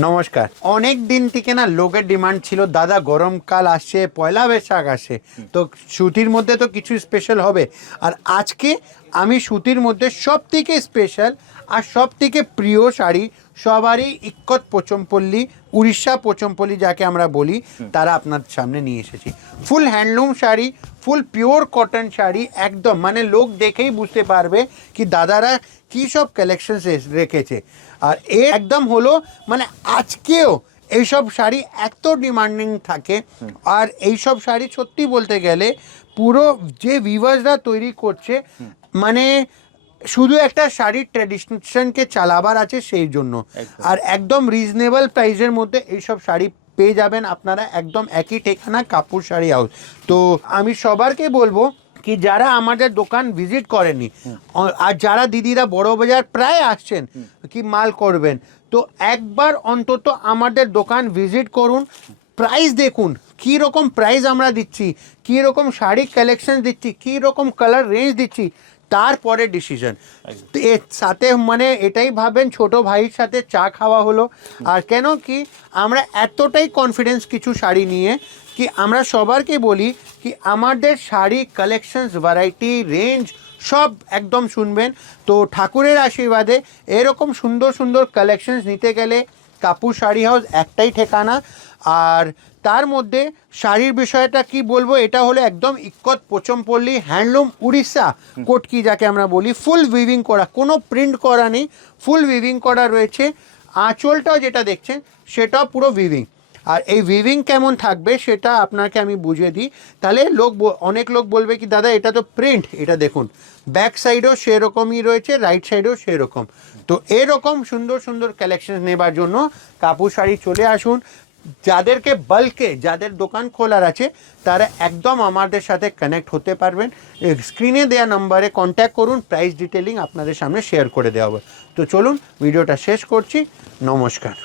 নমস্কার। অনেক দিন থেকে না লোকের ডিমান্ড ছিল, দাদা গরমকাল আসছে, পয়লা বৈশাখ আসে, তো সুতির মধ্যে তো কিছু স্পেশাল হবে। আর আজকে আমি সুতির মধ্যে সব থেকে স্পেশাল আর সব থেকে প্রিয় শাড়ি, সবারই ইক্কত পোচমপল্লী, উড়িষ্যা পোচমপল্লী যাকে আমরা বলি, তারা আপনার সামনে নিয়ে এসেছি। Full handloom sari, full pure cotton sari, একদম মানে লোক দেখেই বুঝতে পারবে কি দাদারা কী সব কালেকশনস রেখেছে। আর এ একদম হলো মানে আজকেও এইসব শাড়ি এত ডিমান্ডিং থাকে। আর এইসব শাড়ি সত্যি বলতে গেলে পুরো যে ভিউয়ার্সরা তৈরি করছে, মানে শুধু একটা শাড়ির ট্র্যাডিশনকে চালাবার আছে সেই জন্য। আর একদম রিজনেবল প্রাইসের মধ্যে এইসব শাড়ি পেয়ে যাবেন আপনারা, একদম একই ঠিকানা কাপুর শাড়ি হাউস। তো আমি সবারকে বলবো কি যারা আমাদের দোকান ভিজিট করেনি আর যারা দিদিরা বড় বাজার প্রায় আসছেন কি মাল করবেন, তো একবার অন্তত আমাদের দোকান ভিজিট করুন, প্রাইস দেখুন কী রকম প্রাইস আমরা দিচ্ছি, কী রকম শাড়ি কালেকশন দিচ্ছি, কী রকম কালার রেঞ্জ দিচ্ছি, তারপরে ডিসিশন। এর সাথে মানে এটাই ভাবেন ছোট ভাইয়ের সাথে চা খাওয়া হলো। আর কেন কি আমরা এতটাই কনফিডেন্স কিছু শাড়ি নিয়ে কি আমরা সবারকে বলি কি আমাদের শাড়ি কালেকশনস, ভ্যারাইটি, রেঞ্জ সব একদম শুনবেন। তো ঠাকুরের আশীর্বাদে এরকম সুন্দর সুন্দর কালেকশনস নিতে গেলে কাপুর শাড়ি হাউস একটাই ঠিকানা। আর তার মধ্যে শাড়ির বিষয়টা কি বলবো, এটা হলো একদম ইক্কত পোচমপল্লী হ্যান্ডলুম উড়িষ্যা কোটকি যাকে আমরা বলি, ফুল উইভিং করা, কোনো প্রিন্ট করা নেই, ফুল উইভিং করা রয়েছে। আঁচলটাও যেটা দেখছেন সেটাও পুরো উইভিং। আর এই উইভিং কেমন থাকবে সেটা আপনাকে আমি বুঝিয়ে দিই, তাহলে অনেক লোক বলবে কি দাদা এটা তো প্রিন্ট। এটা দেখুন ব্যাক সাইডেও সেরকমই রয়েছে, রাইট সাইডেও সেরকম। তো এরকম সুন্দর সুন্দর কালেকশন নেবার জন্য কাপুর শাড়ি চলে আসুন। যাদেরকে বাল্কে যাদের দোকান খোলার আছে তারা একদম আমাদের সাথে কানেক্ট হতে পারবেন। স্ক্রিনে দেওয়া নাম্বারে কন্ট্যাক্ট করুন, প্রাইস ডিটেলিং আপনাদের সামনে শেয়ার করে দেওয়া হবে। তো চলুন ভিডিওটা শেষ করছি, নমস্কার।